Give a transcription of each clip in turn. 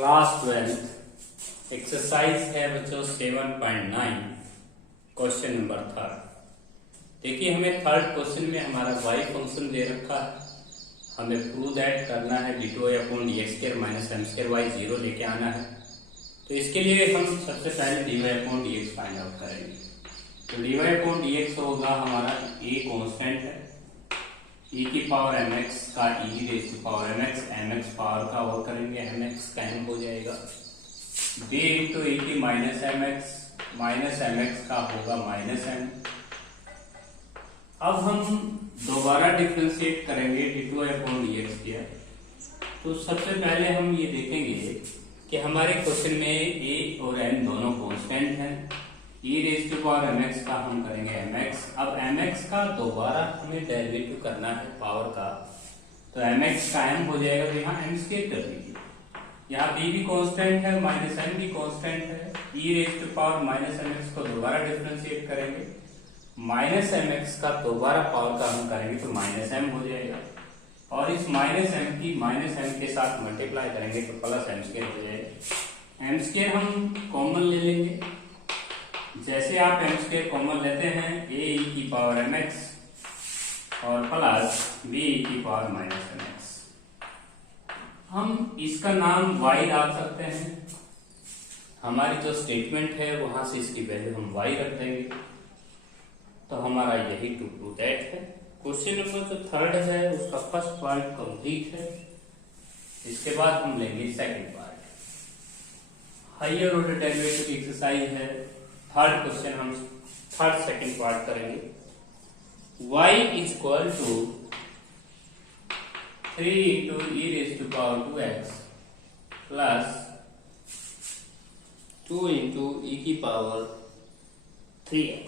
Class 12 exercise है बच्चों 7.9 question number third. देखिए हमें थर्ड क्वेश्चन में हमारा y फंक्शन दे रखा है, हमें प्रूव दैट करना है d2/dx² माइनस m²y 0 लेके आना है। तो इसके लिए हम सबसे पहले dy/dx फाइंड आउट करेंगे। तो dy/dx होगा हमारा a कांस्टेंट है, e की पावर mx का e raise to power mx, mx power का और करेंगे mx का m हो जाएगा, b इंटू e की माइनस mx का होगा माइनस m। अब हम दोबारा डिफ्रेंशिएट करेंगे d2/dx किया। तो सबसे पहले हम ये देखेंगे कि हमारे क्वेश्चन में a और m दोनों कांस्टेंट हैं, e raise to power mx का हम करेंगे mx। अब mx का दोबारा हमें डेरिवेटिव करना है पावर का, तो mx का m हो जाएगा, तो यहाँ m स्क्वायर कर दीजिए। यहाँ b भी कांस्टेंट है, माइनस m भी कांस्टेंट है, e raise to power minus mx को दोबारा डिफरेंशिएट करेंगे, माइनस mx का दोबारा पावर का हम करेंगे तो माइनस m हो जाएगा, और इस माइनस m की माइनस m के साथ मल्टीप्लाई करेंगे तो प्लस m स्क्वायर हो जाएगा। m स्क्वायर हम कॉमन ले लेंगे, जैसे आप m स्क्वायर कॉमन लेते हैं a e की पावर mx और प्लस b e की पावर माइनस mx। हम इसका नाम y डाल सकते हैं, हमारी जो स्टेटमेंट है वहां से इसकी वैल्यू हम y रख देंगे। तो हमारा यही टू प्रूव दैट है। क्वेश्चन नंबर जो थर्ड है उसका फर्स्ट पार्ट कंप्लीट है, इसके बाद हम लेंगे second part. Higher order derivative की एक्सरसाइज है, थर्ड क्वेश्चन हम थर्ड सेकंड पार्ट करेंगे। y is equal to 3 into e raise to power 2x plus 2 into e की पावर 3x।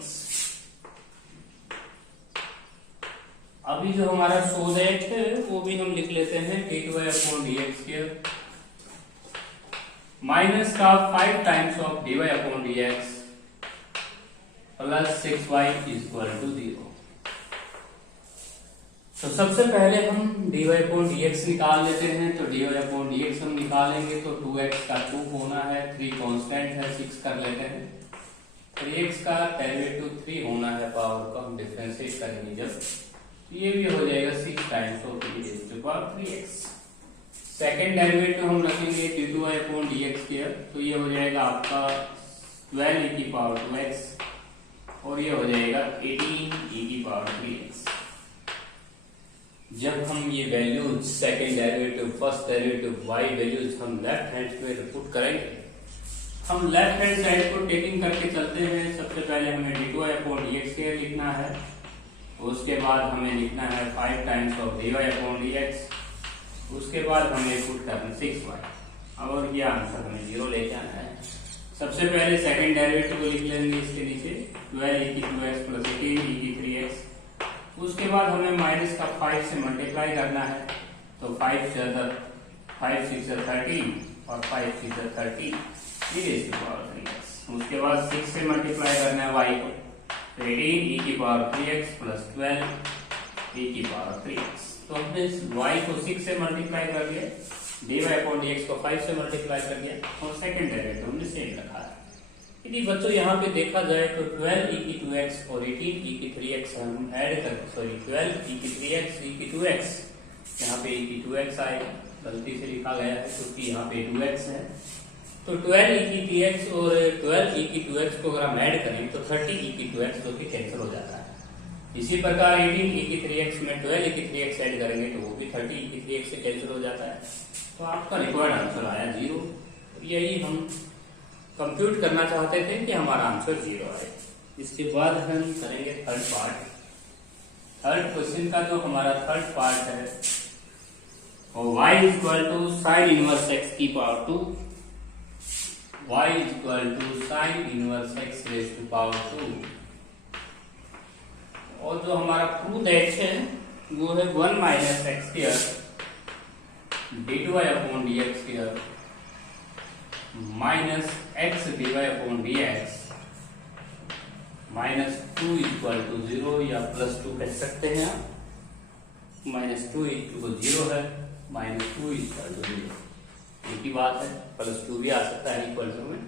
अभी जो हमारा सो दैट है वो भी हम लिख लेते हैं d2/dx² माइनस का 5 times of dy/dx plus 6y equal to 0। तो सबसे पहले हम dy/dx निकाल लेते हैं। तो dy/dx हम निकालेंगे तो 2x का 2 होना है, 3 कांस्टेंट है, 6 कर लेते हैं, 3x का डेरिवेटिव 3 होना है, पावर को हम डिफरेंशिएट करेंगे जब, ये भी हो जाएगा 6 times of e raise to power 3x। Second derivative हम रखेंगे d2/dx के, तो ये हो जाएगा आपका 12 e की पावर 2x और ये हो जाएगा 18 e की पावर 3x। जब हम ये values second derivative, first derivative, y values हम लेफ्ट हैंड में पुट करेंगे, हम लेफ्ट हैंड साइड को टेकिंग करके चलते हैं। सबसे पहले हमें d2/dx के लिखना है, उसके बाद हमें लिखना है 5 टाइम्स ऑफ dy/dx, उसके बाद हमें पुट करना 6y और ये आंसर हमें 0 लेके आना है। सबसे पहले सेकंड डेरिवेटिव को लिख लेंगे इसके नीचे 12 e की 2x प्लस 18 e की 3x, उसके बाद हमें माइनस का 5 से मल्टीप्लाई करना है, तो 5 6 13 और 5 6 30 e raise to power 3x। उसके बाद 6 से मल्टीप्लाई करना है y को, 18 e की पावर 3x प्लस 12 e की पावर 3x। तो हमने y को 6 से मल्टीप्लाई कर दिया, dy/dx को 5 से मल्टीप्लाई कर दिया और सेकंड डेरिवेटिव हमने सेम रखा है। यदि बच्चों यहाँ पे देखा जाए तो 12 e की 2x और 18 e की 3x हम ऐड कर, सॉरी 12 e की 3x e की 2x, यहाँ पे e की 2x आएगा, गलती से लिखा गया है क्योंकि यहाँ पे 2x है। तो 12 e की 3x और 12 e की 2x को अगर हम ऐड करें तो 30 e की 2x जो कि कैंसिल हो जाता है। इसी प्रकार 18 e की 3x में 12 e की 3x ऐड करेंगे तो वो भी 30 e की 3x से कैंसिल हो जाता है। तो आपका रिक्वायर्ड आंसर आया 0। यही हम कंप्यूट करना चाहते थे कि हमारा आंसर 0 आए। इसके बाद हम करेंगे थर्ड पार्ट। थर्ड क्वेश्चन का जो हमारा थर्ड पार्ट है वो y is equal to sine inverse x की power 2, y is equal to sine inverse x raise to power 2, और जो हमारा प्रूव दैट है वो है 1 minus x² d2/dx² minus x dy/dx minus 2 equal to 0 या प्लस 2 कह सकते हैं आप। -2 × 0 है, -2 इक्वल टू 0। एक ही बात है, +2 भी आ सकता है इक्वल टू में।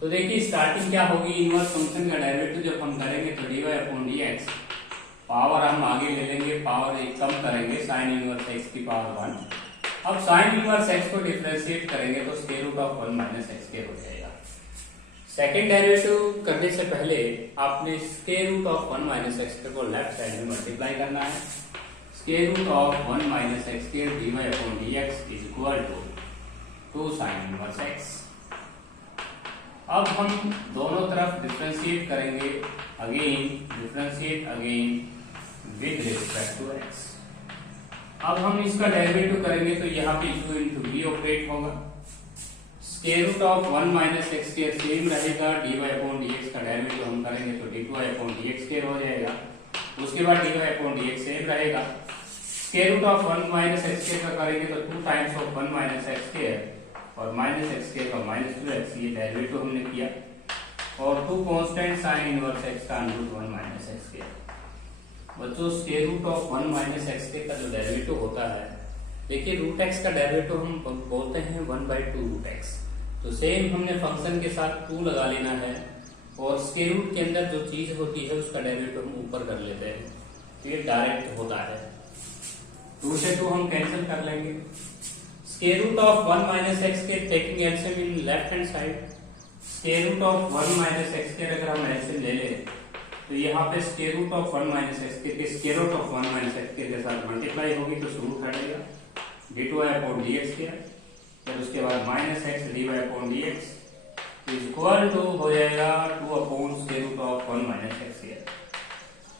तो देखिए स्टार्टिंग क्या होगी, इनवर्स फंक्शन का डेरिवेटिव जब हम करेंगे तो dy अपॉन dx, पावर हम आगे ले लेंगे, पावर एक कम करेंगे, साइन इनवर्स x की पावर 1। अब साइन इनवर्स x को डिफरेंशिएट करेंगे तो square root of 1 minus x square हो जाएगा। सेकेंड डेरिवेटिव करने से पहले आपने square root of 1 minus x square को लेफ्ट साइड में मल्टीप्लाई करना है। Square root of 1 minus x square dy upon dx is equal to 2 sine inverse x। अब हम दोनों तरफ डिफरेंशिएट करेंगे, again differentiate again with respect to x। अब हम इसका डेरिवेटिव करेंगे तो यहाँ पे u इंटू v ऑपरेट होगा। Square root of 1 minus x square same रहेगा, dy अपॉन dx का डेरिवेटिव हम करेंगे तो d2 अपॉन dx स्क्वायर हो जाएगा। उसके बाद dy अपॉन dx सेम रहेगा। Square root of 1 minus x square का करेंगे तो 2 times of 1 minus x square और माइनस एक्स स्क्वायर का माइनस 2x, ये डेरिवेटिव हमने किया। और 2 कांस्टेंट साइन इनवर्स x का रूट 1 माइनस एक्स स्क्वायर। बच्चों square root of 1 minus x square का जो डेरिवेटिव होता है, देखिए रूट x का डेरिवेटिव हम बोलते हैं 1/2 रूट x। तो सेम हमने फंक्शन के साथ 2 लगा लेना है और स्क्वायर रूट के अंदर जो चीज होती है उसका डेरिवेटिव हम ऊपर कर लेते हैं, ये डायरेक्ट होता है। 2 से 2 हम कैंसिल कर लेंगे। Square root of 1 minus x के taking LCM in left hand side, square root of 1 minus x के अगर हम एलसीएम ले लें तो यहाँ पे square root of 1 minus x के square root of 1 minus x के साथ मल्टीप्लाई होगी तो रूट हटेगा, d2 अपॉन dx के, फिर उसके बाद minus X dy upon dx is equal to हो जाएगा 2 upon square root of 1 minus x के।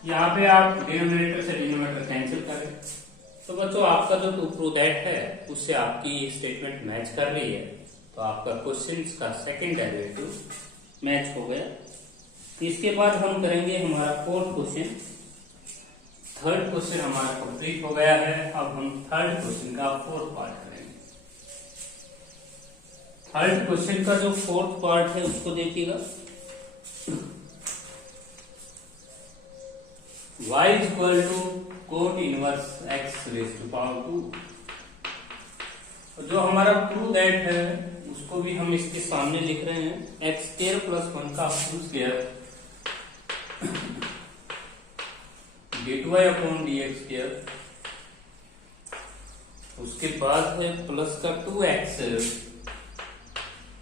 यहाँ पे आप डिनोमिनेटर से डिनोमिनेटर कैंसिल करें तो बच्चों आपका जो टू प्रूव दैट है उससे आपकी स्टेटमेंट मैच कर रही है, तो आपका क्वेश्चन का सेकंड डेरिवेटिव मैच हो गया। इसके बाद हम करेंगे हमारा फोर्थ क्वेश्चन। थर्ड क्वेश्चन हमारा कंप्लीट हो गया है। अब हम थर्ड क्वेश्चन का फोर्थ पार्ट करेंगे। थर्ड क्वेश्चन का जो फोर्थ पार्ट है उसको देखिएगा। y is equal to cot inverse x raise to power 2। जो हमारा प्रूव दैट है उसको भी हम इसके सामने लिख रहे हैं, x स्क्वायर प्लस 1 का full square d2y upon dx square, उसके बाद है प्लस का 2x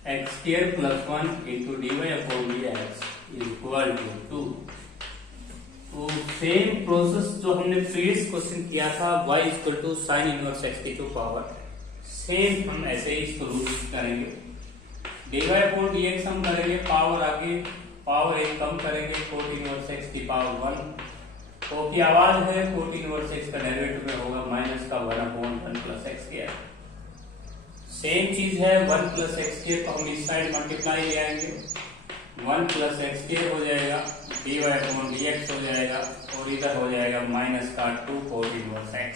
x square plus 1 into dy upon dx is equal to 2। तो सेम प्रोसेस जो हमने प्रीवियस क्वेश्चन किया था y equal to sine inverse x की 2 पावर, सेम हम ऐसे ही इसको यूज करेंगे। dy अपॉन dx हम करेंगे, पावर आगे पावर एक कम करेंगे, कोट इनवर्स x की पावर 1। तो की आवाज है कोट इनवर्स x का डेरिवेटिव में होगा माइनस का 1 upon 1 plus x square. Same चीज है 1 प्लस एक्स स्क्वायर को हम इस साइड मल्टीप्लाई ले आएंगे, 1 प्लस एक्स स्क्वायर हो जाएगा, dy अपॉन dx हो जाएगा और इधर हो जाएगा माइनस का 2 कोट इनवर्स x।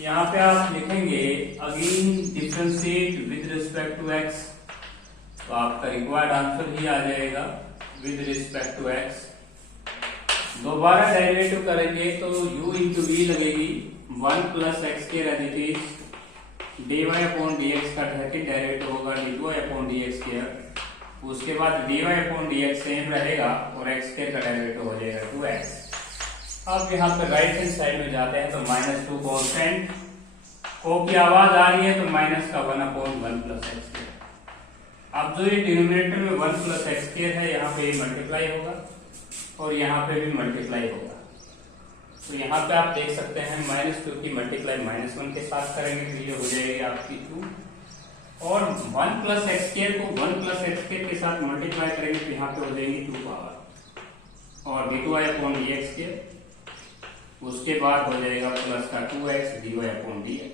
यहाँ पे आप लिखेंगे again differentiate with respect to x, तो आपका रिक्वायर्ड आंसर ही आ जाएगा विद रिस्पेक्ट टू x। दोबारा डेरिवेटिव करेंगे तो u इंटू v लगेगी, 1 plus x square as it is, dy upon dx का सेकंड डेरिवेटिव होगा d2 अपॉन dx स्क्वायर। उसके बाद dy अपॉन dx सेम रहेगा और x स्क्वायर का डेरिवेटिव हो जाएगा 2x। अब यहाँ पे राइट हैंड साइड में जाते हैं तो माइनस 2 कांस्टेंट, को की आवाज आ रही है तो माइनस का 1 अपॉन 1 प्लस एक्स स्क्वायर। अब जो ये डिनोमिनेटर में 1 प्लस एक्स स्क्वायर है यहाँ पे मल्टीप्लाई होगा और यहाँ पे भी मल्टीप्लाई होगा। तो यहाँ पे आप देख सकते हैं -2 की मल्टीप्लाई -1 के साथ करेंगे तो ये हो जाएगी आपकी 2, और 1 प्लस एक्स स्क्वायर को 1 प्लस एक्स स्क्वायर के साथ मल्टीप्लाई करेंगे तो यहाँ पे हो जाएगी 2 पावर और d2y अपॉन dx स्क्वायर। उसके बाद हो जाएगा प्लस का 2x dy अपॉन dx।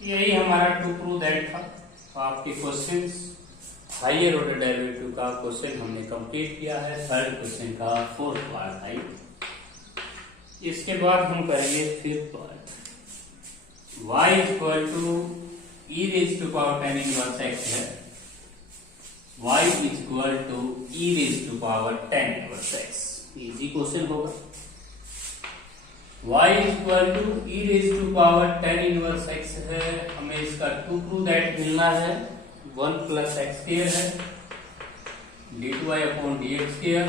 यही हमारा टू प्रूव दैट था। तो आपके क्वेश्चंस हायर ऑर्डर डेरिवेटिव का क्वेश्चन हमने कंप्लीट किया है, थर्ड क्वेश्चन का फोर्थ पार्ट है। इसके बाद हम करेंगे fifth part. y equal to e raise to power 10 inverse x है, y equal to e raise to power 10 inverse x। Easy question होगा। y is equal to e raise to power ten inverse x है, हमें इसका to prove that मिलना है, 1 plus x square है d two y upon d x square,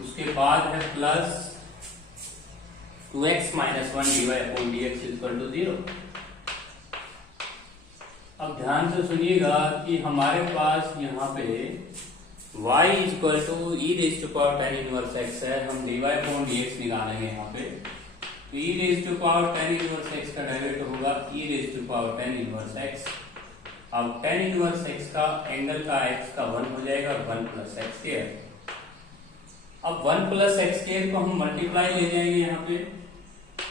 उसके बाद है plus 2x minus 1 d y upon d x equal to 0। अब ध्यान से सुनिएगा कि हमारे पास यहाँ पे y is equal to e raise to power ten inverse x है, हम d y upon d x निकालेंगे यहाँ पे, तो e raise to power ten inverse x का डेरिवेटिव होगा e raise to power ten inverse x. अब tan inverse x का एंगल का x का 1 हो जाएगा, 1 प्लस एक्स स्क्वायर। अब 1 प्लस एक्स स्क्वायर को हम मल्टीप्लाई ले जाएंगे यहाँ पे,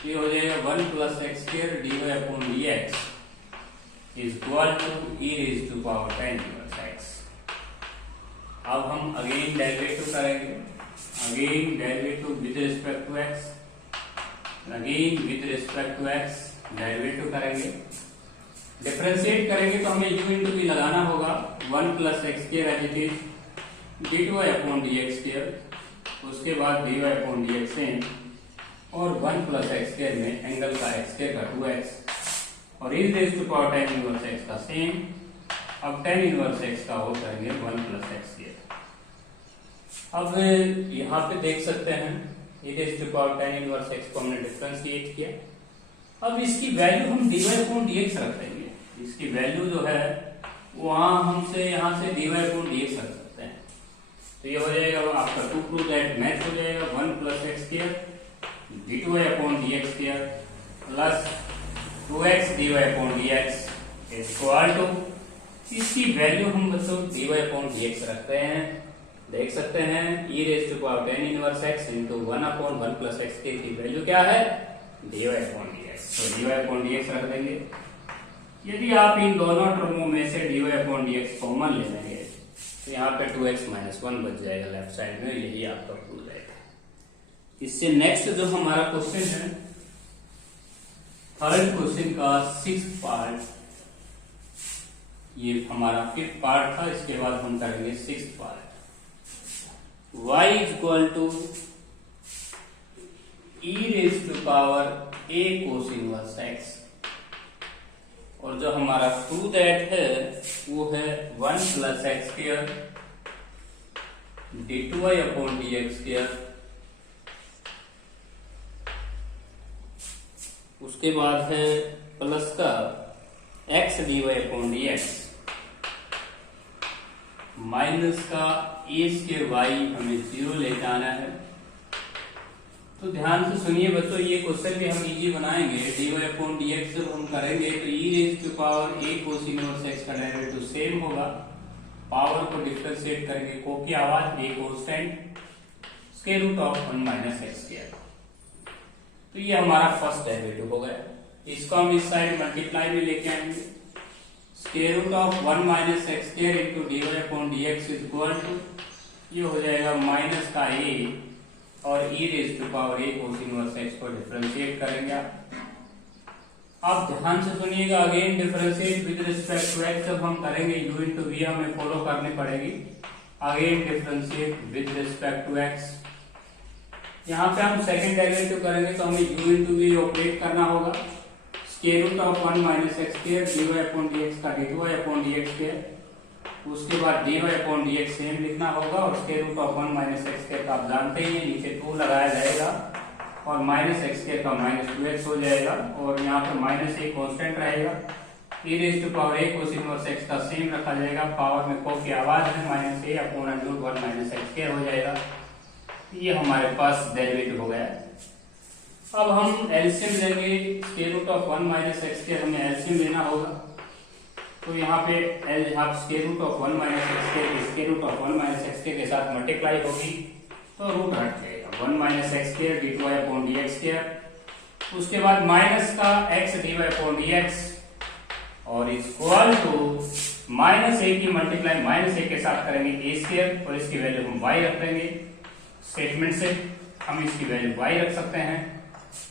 ये हो जाएगा 1 plus x square d y upon d x is equal to e raise to power ten inverse x. अब हम अगेन डेरिवेटिव करेंगे, again derivative with respect to x, again with respect to x derivative करेंगे, differentiate करेंगे तो हमें u into v लगाना होगा, 1 plus x square as it is d two y upon d x square, उसके बाद d y upon d x same, और 1 plus x square में एंगल का एक्स स्क्वायर का 2x और e raise to power ten inverse x का same. अब tan inverse x का वो करेंगे 1 प्लस एक्स स्क्वायर। अब यहाँ पे देख सकते हैं e raise to power ten inverse x को हमने डिफरेंशिएट किया, अब इसकी वैल्यू हम d y upon d x रख देंगे, इसकी वैल्यू जो है वहां हमसे यहाँ से d y upon d x रख सकते हैं, तो ये हो जाएगा आपका टू प्रूव दैट मैच हो जाएगा 1 plus x square d two y upon d x square plus 2x d y upon d x equal to, इसकी वैल्यू हम बच्चों d y upon d x रखते हैं, देख सकते हैं e raise to power ten inverse x into 1 upon 1 plus x की value क्या है d y upon d x, तो d y upon d x रख देंगे। यदि आप इन दोनों टर्मों में से d y upon d x common ले लेंगे तो यहाँ पे 2x माइनस 1 बच जाएगा लेफ्ट साइड में, यही आपका प्रूव रहेगा। इससे नेक्स्ट जो हमारा क्वेश्चन है, थर्ड क्वेश्चन का 6th पार्ट, ये हमारा 5th पार्ट था, इसके बाद हम करेंगे 6th part. y is equal to e raise to power a cos inverse x, और जो हमारा प्रूव दैट है वो है 1 plus x square d two y upon d x square, उसके बाद है प्लस का x d y upon d x minus का ए स्क्वायर वाई, हमें 0 ले जाना है। तो ध्यान से सुनिए बच्चों, ये क्वेश्चन भी हम इजी बनाएंगे, d y upon d x जब हम करेंगे तो e raise to power a cos inverse x का डेरिवेटिव सेम होगा, पावर को डिफरेंशिएट करेंगे, को की आवाज a constant square root of 1 minus x square, तो ये हमारा फर्स्ट डेरिवेटिव हो गया। इसको हम इस साइड मल्टीप्लाई में लेके आएंगे, square root of 1 minus x square into d y upon d x is equal to, ये हो जाएगा माइनस का ए और e raise to power a cos inverse x को डिफरेंशिएट करेंगे आप ध्यान से सुनिएगा, again differentiate with respect to x जब हम करेंगे u इंटू वी हमें फॉलो करनी पड़ेगी, again differentiate with respect to x. यहाँ पे हम सेकंड डेरिवेटिव करेंगे तो हमें u इंटू वी ऑपरेट करना होगा, square root of 1 minus x square d y upon d x का d two y upon d x square, उसके बाद d y upon d x same लिखना होगा, और square root of 1 minus x square का आप जानते ही हैं नीचे 2 लगाया जाएगा और माइनस एक्स स्क्वायर का माइनस 2x हो जाएगा, और यहाँ पे माइनस ए कांस्टेंट रहेगा, e raise to power a cos inverse x का सेम रखा जाएगा, पावर में को की आवाज है minus a upon under 1 minus x square हो जाएगा। ये हमारे पास डेरिवेटिव हो गया। अब हम एलसीएम लेंगे, square root of 1 minus x square हमें एलसीएम लेना होगा, तो यहाँ पे square root of 1 minus x square root of 1 minus x square के साथ मल्टीप्लाई होगी तो रूट हट जाएगा, 1 minus x square d two y upon d x square, उसके बाद माइनस का x d y upon d x और इक्वल टू माइनस ए की मल्टीप्लाई माइनस ए के साथ करेंगे ए स्क्वायर, और इसकी वैल्यू हम वाई रख देंगे, स्टेटमेंट से हम इसकी वैल्यू वाई रख सकते हैं,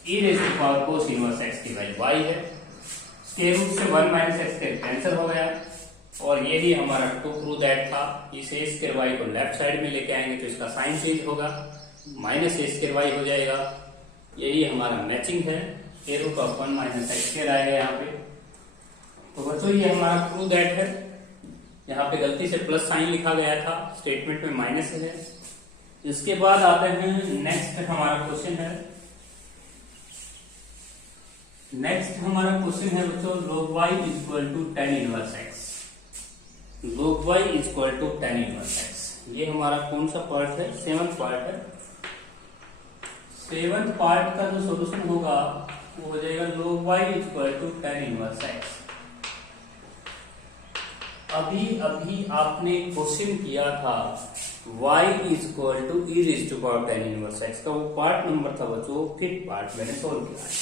e raise to power cos inverse x की वैल्यू वाई है, स्क्वायर रूट से 1 माइनस एक्स कैंसिल हो गया, और ये भी हमारा टू प्रूव दैट था। इसे स्क्वायर वाई को लेफ्ट साइड में लेके आएंगे तो इसका साइन चेंज होगा, माइनस ए स्क्वायर वाई हो जाएगा। यही हमारा मैचिंग है, a root of 1 minus x square आएगा यहाँ पे। तो बच्चों ये हमारा ट्रू दैट है। यहाँ पे गलती से प्लस साइन लिखा गया था, स्टेटमेंट में माइनस है। इसके बाद आते हैं नेक्स्ट हमारा क्वेश्चन है। नेक्स्ट हमारा क्वेश्चन है बच्चों log y equal to tan inverse x। log y equal to tan inverse x, ये हमारा कौन सा पार्ट है? 7th पार्ट है। 7th पार्ट का जो सॉल्यूशन होगा वो हो जाएगा log y equal to tan inverse x। अभी आपने क्वेश्चन किया था y equal to e raise to power tan inverse x का, वो पार्ट नंबर था बच्चों, 5th पार्ट मैंने सोल्व किया है।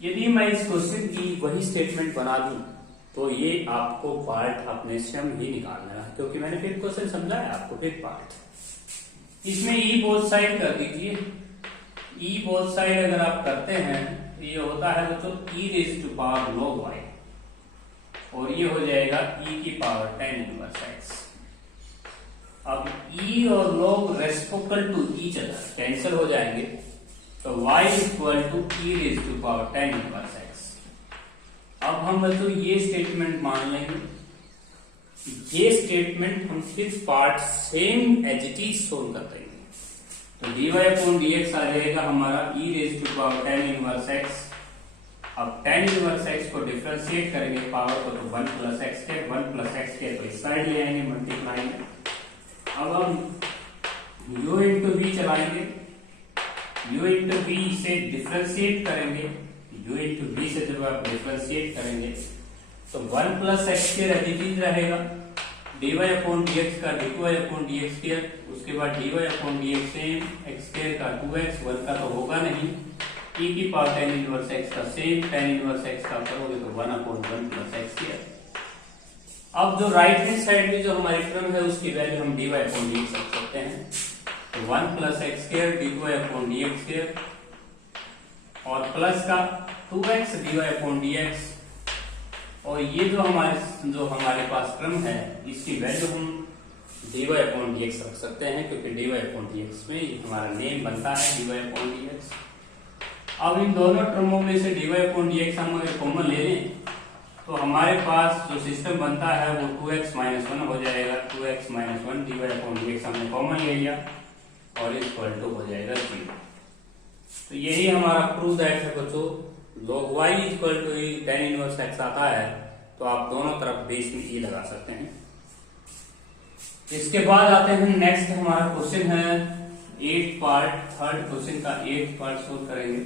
यदि मैं इस क्वेश्चन की वही स्टेटमेंट बना दूं तो ये आपको पार्ट अपने स्वयं ही निकालना है, क्योंकि मैंने फिर क्वेश्चन समझाया आपको। फिर पार्ट इसमें ई बोथ साइड कर दीजिए। ई बोथ साइड अगर आप करते हैं तो ये होता है बच्चों e raise to power log y, और ये हो जाएगा ई की पावर tan इनवर्स x। अब ई और log reciprocal to each other cancel हो जाएंगे, तो y equal to e raise to power tan inverse x। अब हम बच्चों ये स्टेटमेंट मान लेंगे। ये स्टेटमेंट हम फिर part same as it is solve कर देंगे। तो dy अपॉन dx आ जाएगा हमारा e raise to power tan inverse x। अब tan इनवर्स x को डिफरेंशिएट करेंगे पावर को, तो 1 प्लस एक्स के 1 प्लस एक्स के, तो इस साइड ले आएंगे मल्टीप्लाई में। अब हम u इंटू v चलाएंगे, u इंटू v से डिफरेंशिएट करेंगे। u इंटू v से जब आप डिफरेंशिएट करेंगे तो 1 प्लस एक्स स्क्वायर एडिटिव रहेगा, dy अपॉन dx का dy अपॉन dx स्क्वायर, उसके बाद dy upon dx same, x square का 2x, 1 का तो होगा नहीं, e की पावर tan इनवर्स x का सेम, tan इनवर्स x का करोगे तो 1 अपॉन 1 प्लस एक्स स्क्वायर। अब जो राइट हैंड साइड में जो हमारी टर्म है उसकी वैल्यू हम dy अपॉन dx रख सकते हैं, तो 1 plus x square dy upon dx square, और प्लस का 2x dy अपॉन dx, और ये जो हमारे पास टर्म है इसकी वैल्यू हम dy अपॉन dx रख सकते हैं, क्योंकि dy अपॉन dx में हमारा नेम बनता है dy अपॉन dx। अब इन दोनों टर्मों में से dy अपॉन dx हम अगर कॉमन ले लें तो हमारे पास जो सिस्टम बनता है वो 2x माइनस 1 हो जाएगा। 2x minus 1 dy upon dx हमने कॉमन ले लिया और इक्वल टू हो जाएगा 0। तो यही हमारा प्रूफ दैट है बच्चों, log y equal to tan inverse x आता है तो आप दोनों तरफ बेस में e लगा सकते हैं। इसके बाद आते हैं नेक्स्ट हमारा क्वेश्चन है 8th पार्ट। थर्ड क्वेश्चन का 8th पार्ट सोल्व करेंगे।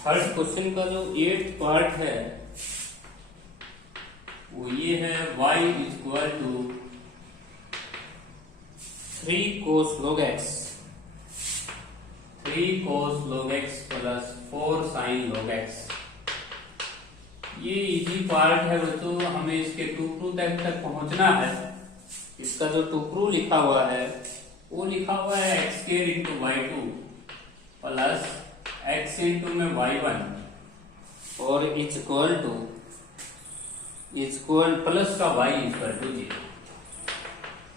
थर्ड क्वेश्चन का जो 8th पार्ट है वो ये है y equal to 3 cos log x, 3 cos log x प्लस 4 sin log x। ये इजी पार्ट है बच्चों, हमें इसके टू तक पहुंचना है। इसका जो टू लिखा हुआ है वो लिखा हुआ है x square into y2 plus x into में y1 और इक्वल प्लस का y इक्वल टू 0।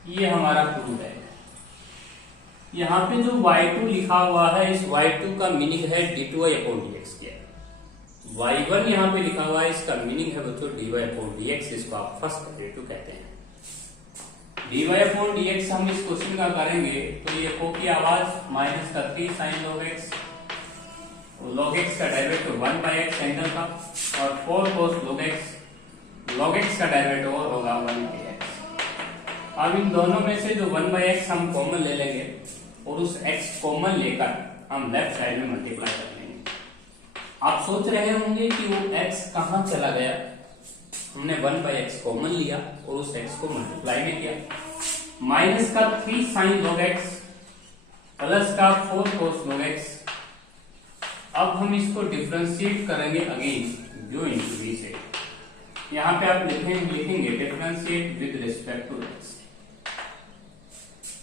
ये हमारा प्रूफ है। यहाँ पे जो y2 लिखा हुआ है, इस y2 का मीनिंग है d2y अपॉन dx के। y1 यहाँ पे लिखा हुआ है, इसका मीनिंग है बच्चों dy अपॉन dx, इसको आप फर्स्ट डेरिवेटिव कहते हैं। dy अपॉन dx हम इस क्वेश्चन का करेंगे तो ये को की आवाज माइनस का 3 sin log x, log x का डेरिवेटिव 1 बाय x एंगल का, और 4 cos log x का डेरिवेटिव और होगा 1 बाय x। अब इन दोनों में से जो 1 बाय x हम कॉमन ले लेंगे और उस x कॉमन लेकर हम लेफ्ट साइड में मल्टीप्लाई कर लेंगे। आप सोच रहे होंगे कि वो x कहां चला गया। हमने 1 बाय x कॉमन लिया और उस x को मल्टीप्लाई में किया। माइनस का 3 sin log x प्लस का 4 cos log x। अब हम इसको डिफरेंशिएट करेंगे अगेन u इंटू v से। यहाँ पे आप लिखेंगे differentiate with respect to x।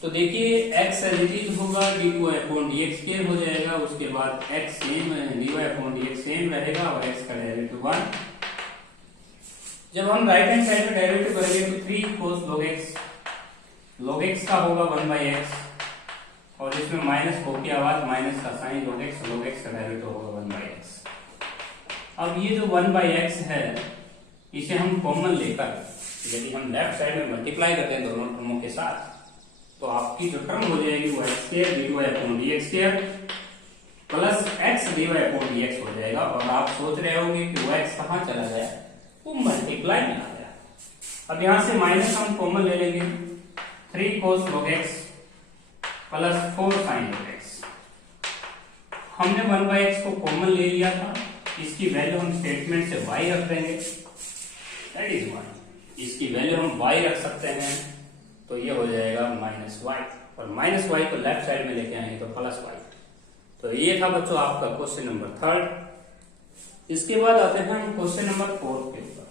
तो देखिए x एज इट इज होगा d2 अपॉन dx स्क्वायर हो जाएगा, उसके बाद x same dy upon dx same रहेगा और x का डेरिवेटिव 1। जब हम राइट हैंड साइड में डेरिवेटिव करेंगे तो 3 cos log x का होगा 1 बाय x और इसमें माइनस को की आवाज, माइनस का साइन log x का डेरिवेटिव होगा 1/x। अब ये जो 1/x है इसे हम कॉमन लेकर यदि हम लेफ्ट साइड में मल्टीप्लाई करते हैं दोनों टर्मों के साथ, तो आपकी जो टर्म हो जाएगी वो x² dy/dx² plus x dy/dx हो जाएगा। और आप सोच रहे होंगे कि वो x कहाँ चला गया, वो मल्टीप्लाई में आ गया। अब यहां से माइनस हम कॉमन ले लेंगे, 3 cos log x प्लस 4 sin log x। हमने 1/x को कॉमन ले लिया था, इसकी वैल्यू हम स्टेटमेंट से y रख देंगे, दैट इज y। इसकी वैल्यू हम y रख सकते हैं, तो ये हो जाएगा -y, और -y को लेफ्ट साइड में लेके आएंगे तो +y। तो ये था बच्चों आपका क्वेश्चन नंबर 3। इसके बाद आते हैं हम क्वेश्चन नंबर 4 के ऊपर।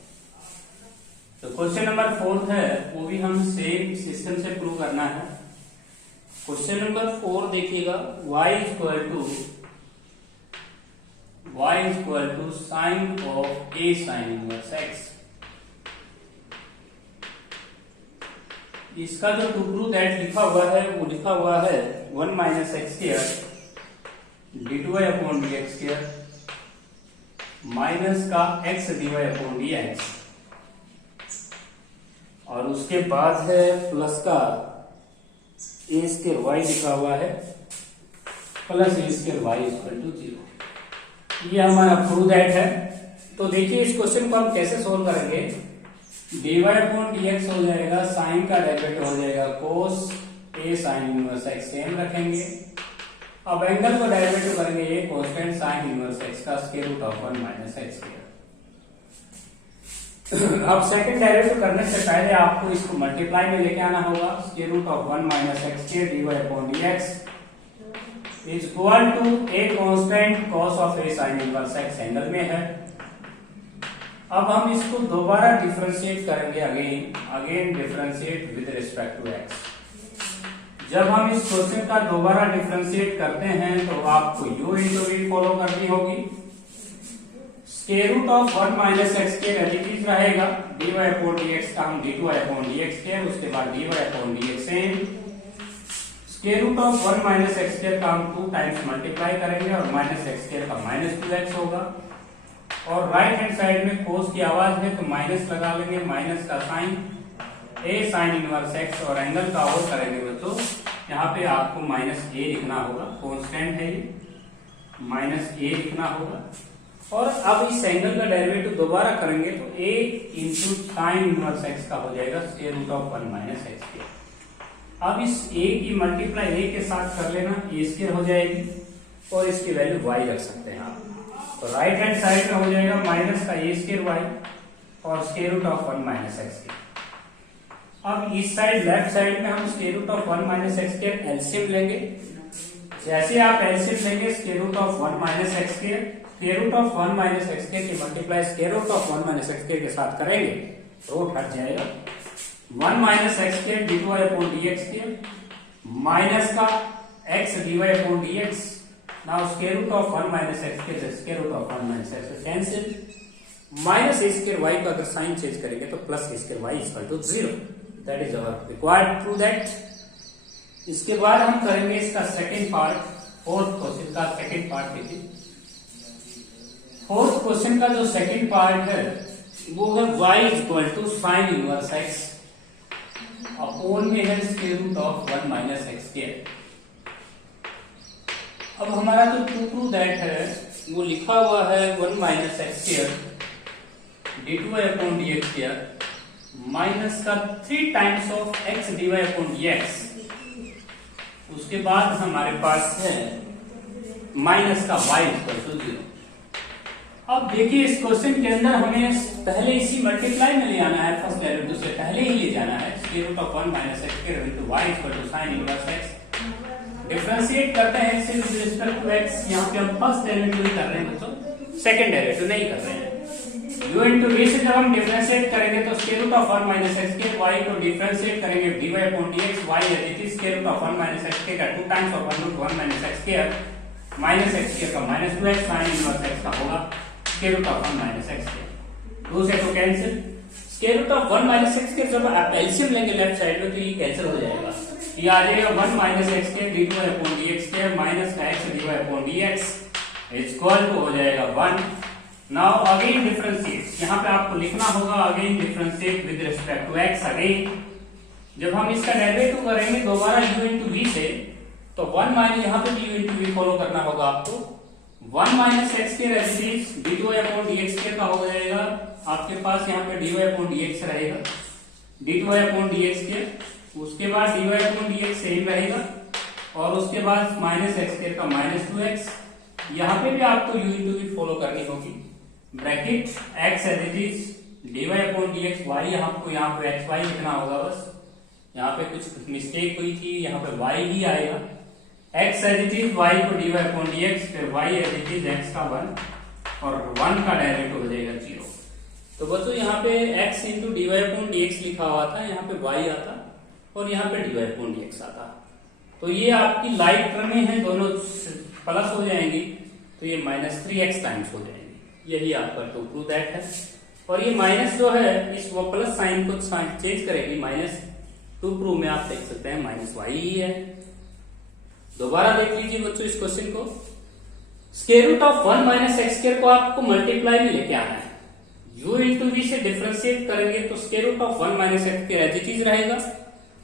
तो क्वेश्चन नंबर 4 है वो भी हम सेम सिस्टम से प्रूव करना है। क्वेश्चन नंबर 4 देखिएगा, y equal to sine of a sin inverse x। इसका जो टू प्रूव दैट लिखा हुआ है वो लिखा हुआ है 1 - x² d2y/dx² माइनस का x dy/dx, और उसके बाद है प्लस का a² y लिखा हुआ है plus a² y equal to 0। ये हमारा प्रूव दैट है। तो देखिए इस क्वेश्चन को हम कैसे सोल्व करेंगे। dy/dx हो जाएगा, साइन का डेरिवेटिव हो जाएगा cos a sin inverse x, same रखेंगे। अब एंगल को डेरिवेटिव करेंगे, ये कांस्टेंट sin इनवर्स x का स्क्वायर रूट ऑफ 1 - x²। अब सेकंड डेरिवेटिव करने से पहले आपको इसको मल्टीप्लाई में लेके आना होगा, square root of 1 - x² dy/dx is equal to a constant cos of a sin inverse x angle में है। अब हम इसको दोबारा डिफरेंशिएट करेंगे, again differentiate with respect to x। जब हम इस क्वेश्चन का दोबारा डिफरेंशिएट करते हैं तो आपको u into v फॉलो करनी होगी। Square root of 1 - x² as रहेगा, dy/dx का हम d2y/dx किया, उसके बाद dy/dx same. Square root of 1 - x² का हम 2 टाइम्स मल्टीप्लाई करेंगे और -x² का -2x होगा। और राइट हैंड साइड में cos की आवाज है तो माइनस लगा लेंगे, माइनस का sine a sin inverse x, और एंगल का और करेंगे बच्चों, यहाँ पे आपको -a लिखना होगा, कांस्टेंट है ये, -a लिखना होगा। और अब इस एंगल का डेरिवेटिव दोबारा करेंगे तो a into sine inverse x का हो जाएगा स्क्वायर रूट ऑफ 1 - x²। अब इस a की मल्टीप्लाई a के साथ कर लेना, a² हो जाएगी, और इसकी वैल्यू y रख सकते हैं आप। तो राइट हैंड साइड में हो जाएगा माइनस का a² y और स्क्वायर रूट ऑफ 1 - x²। अब इस साइड लेफ्ट साइड में हम square root of 1 - x² LCM लेंगे। जैसे आप एलसीएम लेंगे square root of 1 - x², square root of 1 - x² की multiply square root of 1 - x² के साथ करेंगे, रूट हट जाएगा। 1 - x² d2y/dx² माइनस का x dy/dx। Now square root of 1 - x² से square root of 1 - x² cancel. Minus a² y का अगर साइन चेंज करेंगे तो plus a² y equal to 0। That is our required prove that. इसके बाद हम करेंगे इसका सेकंड पार्ट, फोर्थ क्वेश्चन का सेकंड पार्ट देखिए। फोर्थ क्वेश्चन का जो सेकंड पार्ट है वो है y equal to sine inverse x upon में है स्क्वायर रूट ऑफ 1 - x²। अब हमारा जो टू प्रूव दैट है वो लिखा हुआ है 1 - x² d2y/dx² माइनस का 3 टाइम्स ऑफ x dy/dx। उसके बाद हमारे पास है माइनस का y इक्वल टू 0। अब देखिए इस क्वेश्चन के अंदर हमें पहले इसी मल्टीप्लाई में ले आना है, फर्स्ट डेरिवेटिव से पहले ही ले जाना है। Square root of 1 - x² into y equal to sin inverse x। Differentiate करते हैं x with respect to x। यहाँ पे हम फर्स्ट डेरिवेटिव कर रहे हैं बच्चों, सेकंड डेरिवेटिव नहीं कर रहे हैं। u into v से जब हम डिफरेंशिएट करेंगे तो square root of 1 - x² y को डिफरेंशिएट करेंगे dy/dx y यदि स्क्वायर रूट ऑफ 1 - x² का 2 times of 1 - x² minus x² का -2x sin इनवर्स x का होगा स्क्वायर रूट ऑफ 1 - x²। 2 से 2 cancel. Square root of 1 - x² जब आप एलसीएम लेंगे लेफ्ट साइड में तो ये कैंसिल हो जाएगा। ये आ जाएगा 1 minus x square d two upon d x square minus का x d y upon d x equal to हो जाएगा 1। नाउ अगेन डिफरेंशिएट, यहाँ पे आपको लिखना होगा again differentiate with respect to x. Again जब हम इसका डेरिवेटिव करेंगे दोबारा u इंटू वी से, तो 1 माइनस यहाँ पे u इंटू वी फॉलो करना होगा आपको। 1 minus x square as it is d two upon d x square का हो जाएगा आपके पास, यहाँ पे d y upon d x रहेगा, d two upon d x square, उसके बाद d y upon d x same रहेगा, और उसके बाद माइनस एक्स स्क्वायर का माइनस 2x। यहाँ पे भी आपको u इंटू वी फॉलो करनी होगी, bracket x as it is d y upon d x y, आपको यहाँ पे एक्स वाई लिखना होगा बस, यहाँ पे कुछ मिस्टेक हुई थी, यहाँ पे y ही आएगा, x as it is y को dy अपॉन dx, फिर y as it is x का 1 और 1 का डायरेक्ट हो जाएगा 0। तो बच्चों यहाँ पे x into dy upon dx लिखा हुआ था, यहाँ पे y आता और यहाँ पे dy अपॉन dx आता। तो ये आपकी लाइक टर्में हैं, दोनों प्लस हो जाएंगी, तो ये माइनस 3x टाइम्स हो जाएंगी। यही आपका टू प्रूव दैट है। और ये माइनस जो है इस वो प्लस साइन को चेंज करेगी, माइनस टू प्रूव में आप देख सकते हैं माइनस वाई ही है। दोबारा देख लीजिए बच्चों इस क्वेश्चन को, square root of 1 minus x square को आपको मल्टीप्लाई में लेके आना है। u इंटू वी से डिफरेंशिएट करेंगे तो square root of 1 minus x square as it is रहेगा,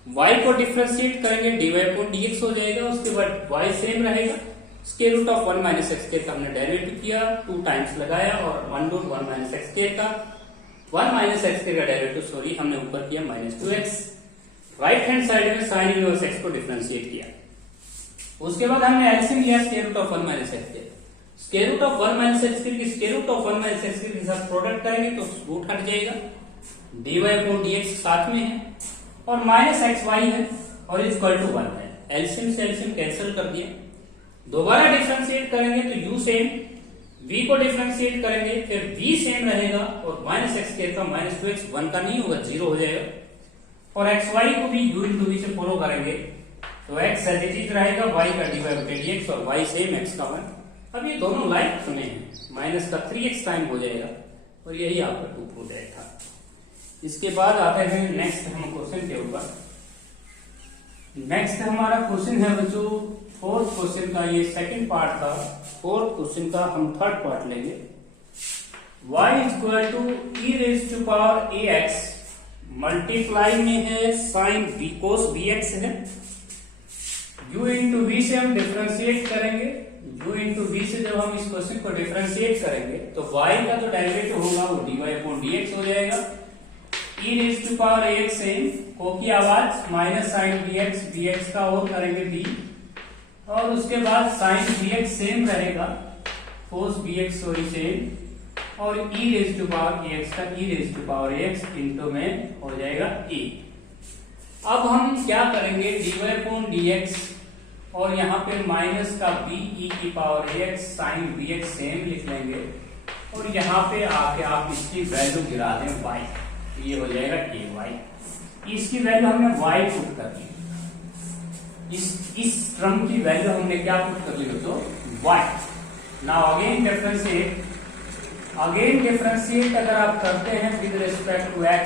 y को डिफरेंशिएट करेंगे dy अपॉन dx हो जाएगा, उसके बाद y सेम रहेगा, square root of 1 minus x square का हमने डेरिवेटिव किया, 2 टाइम्स लगाया और 1 रूट 1 माइनस एक्स स्क्वायर का 1 माइनस एक्स स्क्वायर का डेरिवेटिव सॉरी हमने ऊपर किया minus 2x। Right hand side में साइन इनवर्स x को डिफरेंशिएट किया, उसके बाद हमने एलसीएम लिया square root of 1 minus x square, square root of 1 minus x square की square root of 1 minus x square के साथ प्रोडक्ट करेंगे तो रूट हट जाएगा, dy अपॉन dx साथ में है और माइनस xy है और इक्वल टू 1 है, एलसीएम से एलसीएम कैंसिल कर दिया। दोबारा डिफरेंशिएट करेंगे तो u सेम, v को डिफरेंशिएट करेंगे फिर v सेम रहेगा और माइनस एक्स स्क्वायर का माइनस 2x 1 का नहीं होगा 0 हो जाएगा, और xy को भी u इंटू v से फॉलो करेंगे तो x एज इट इज रहेगा, y का dy बाई dx और y सेम x का 1। अब ये दोनों लाइक में हैं, माइनस का 3x टाइम हो जाएगा और यही आपका टू प्रूव दैट था। इसके बाद आते हैं नेक्स्ट हम क्वेश्चन के ऊपर। नेक्स्ट हमारा क्वेश्चन है बच्चों फोर्थ क्वेश्चन का, ये सेकंड पार्ट था, फोर्थ क्वेश्चन का हम थर्ड पार्ट लेंगे। y equal to e raise to power ax multiply में है साइन v कोस bx है, u इंटू वी से हम डिफरेंशिएट करेंगे, u इंटू वी से जब हम इस क्वेश्चन को डिफरेंशिएट करेंगे तो y का जो डेरिवेटिव होगा वो dy अपॉन dx हो जाएगा, e raise to power ax same को की आवाज माइनस साइन bx का और करेंगे b, और उसके बाद साइन bx सेम रहेगा, कोस bx सॉरी सेम, और e raise to power ax का e raise to power ax into में हो जाएगा e। अब हम क्या करेंगे, dy अपॉन dx और यहाँ पे माइनस का b e की power ax sine bx same लिख लेंगे, और यहाँ पे आके आप इसकी वैल्यू गिरा दें y, ये हो जाएगा ay। इसकी वैल्यू हमने y पुट कर ली, इस टर्म की वैल्यू हमने क्या पुट कर ली दोस्तों, y। नाउ अगेन डिफरेंशिएट अगर आप करते हैं विद रिस्पेक्ट टू x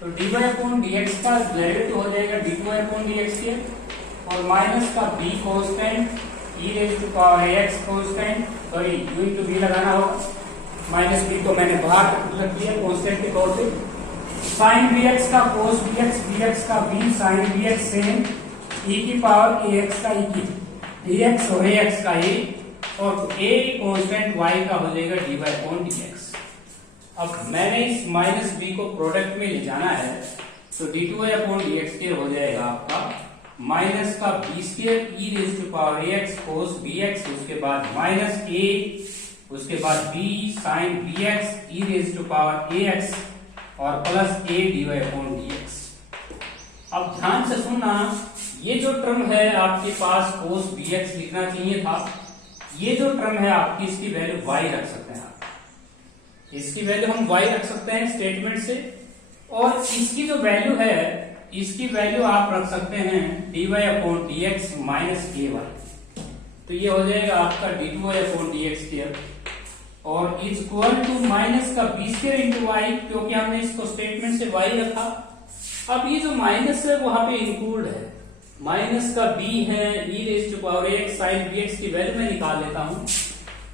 तो dy अपॉन dx का डेरिवेटिव हो जाएगा dy अपॉन dx के, और माइनस का b constant e raise to power ax constant, sorry u into v लगाना होगा, माइनस b को मैंने बाहर रख दिया कांस्टेंट के तौर पे, साइन bx का कोस bx, bx का b sign bx same, e की पावर ax का e की ax और ax का a, और a कांस्टेंट y का हो जाएगा dy अपॉन dx। अब मैंने इस माइनस b को प्रोडक्ट में ले जाना है तो d2 अपॉन dx के हो जाएगा आपका माइनस का b square e raise to power ax cos bx, उसके बाद माइनस a, उसके बाद b sign bx e raise to power ax और plus a dy upon dx। अब ध्यान से सुनना, ये जो टर्म है आपके पास कोस bx लिखना चाहिए था, ये जो टर्म है आपकी इसकी वैल्यू y रख सकते हैं आप, इसकी वैल्यू हम y रख सकते हैं स्टेटमेंट से, और इसकी जो वैल्यू है इसकी वैल्यू आप रख सकते हैं dy upon dx minus ky, तो ये हो जाएगा आपका d2 अपॉन dx स्क्वायर और इक्वल टू माइनस का b स्क्वायर इंटू y, क्योंकि हमने इसको स्टेटमेंट से y रखा। अब ये जो माइनस है वहां पे इंक्लूड है, माइनस का b है e raise to power x sine bx की वैल्यू मैं निकाल लेता हूँ।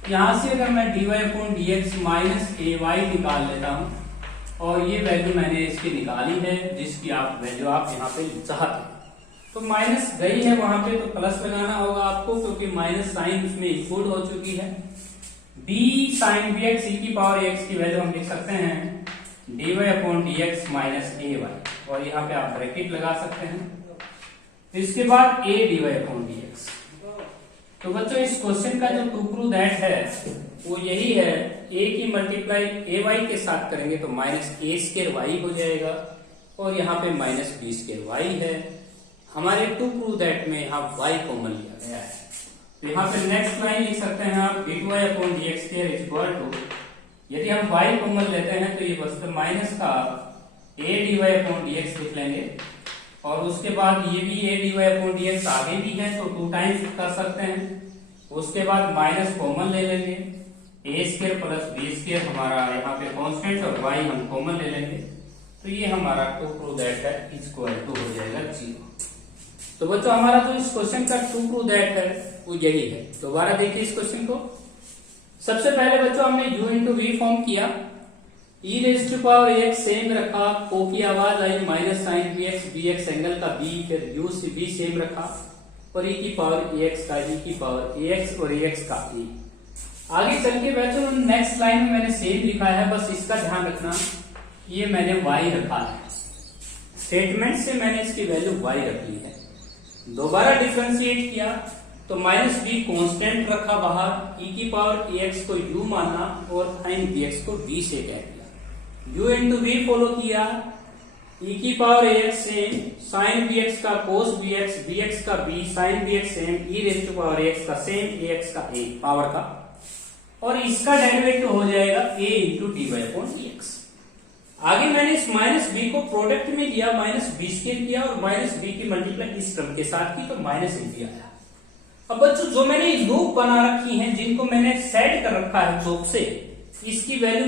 यहां से अगर मैं dy upon dx minus ay निकाल लेता हूँ और ये वैल्यू मैंने इसकी निकाली है जिसकी आप वैल्यू आप यहाँ पे चाहते हैं। तो माइनस गई है वहां पे तो प्लस लगाना होगा आपको, क्योंकि माइनस साइन उसमें इंक्लूड हो चुकी है। b साइन bx e की पावर x की वैल्यू हम लिख सकते हैं dy upon dx minus ay, और यहाँ पे आप ब्रैकेट लगा सकते हैं। इसके बाद a dy अपॉन dx। तो बच्चों इस क्वेश्चन का जो टू प्रूव दैट है वो यही है, a की मल्टीप्लाई ay के साथ करेंगे तो माइनस a स्क्वायर y हो जाएगा, और यहाँ पे माइनस b स्क्वायर y है। हमारे टू प्रूव दैट में यहाँ y कॉमन लिया गया है। तो यहाँ पे नेक्स्ट लाइन लिख सकते हैं आप d2y upon dx square equal to, यदि हम y कॉमन लेते हैं तो ये बचता माइनस का a dy अपॉन dx लिख लेंगे, और उसके बाद ये भी a dy अपॉन dx आगे भी है तो 2 टाइम्स कर सकते हैं। उसके बाद माइनस कॉमन ले लेंगे, a square plus b square हमारा यहाँ पे कांस्टेंट और y हम कॉमन ले लेंगे, तो ये हमारा टू प्रूव दैट है इक्वल टू हो जाएगा 0। तो बच्चों हमारा जो इस क्वेश्चन का टू प्रूव दैट है वो यही है। दोबारा देखिए इस क्वेश्चन को। सबसे पहले बच्चों हमने u इंटू वी फॉर्म किया, e raise to power x same रखा, को की आवाज आई माइनस साइन bx एंगल का b, फिर u से b सेम रखा, और e की पावर ax का e की पावर ax और ax का e। आगे चल के बच्चों नेक्स्ट लाइन में मैंने सेम लिखा है, बस इसका ध्यान रखना ये मैंने y रखा है, स्टेटमेंट से मैंने इसकी वैल्यू y रख ली है। दोबारा डिफरेंशिएट किया तो माइनस b कांस्टेंट रखा बाहर, e की पावर ax को u माना और साइन bx को b से कह दिया। u इंटू v फॉलो किया, e की power ax same, sine bx का cos bx, bx का b, sign bx same, e raise to power x का सेम, ax का a पावर का, और इसका डेरिवेटिव हो जाएगा a into dy upon dx। आगे मैंने इस माइनस b को प्रोडक्ट में लिया, माइनस b स्क्वायर किया और माइनस b की मल्टीप्लाई इस टर्म के साथ की तो माइनस a आया। अब बच्चों जो मैंने लूप बना रखी हैं जिनको मैंने सेट कर रखा है चौक से, इसकी वैल्यू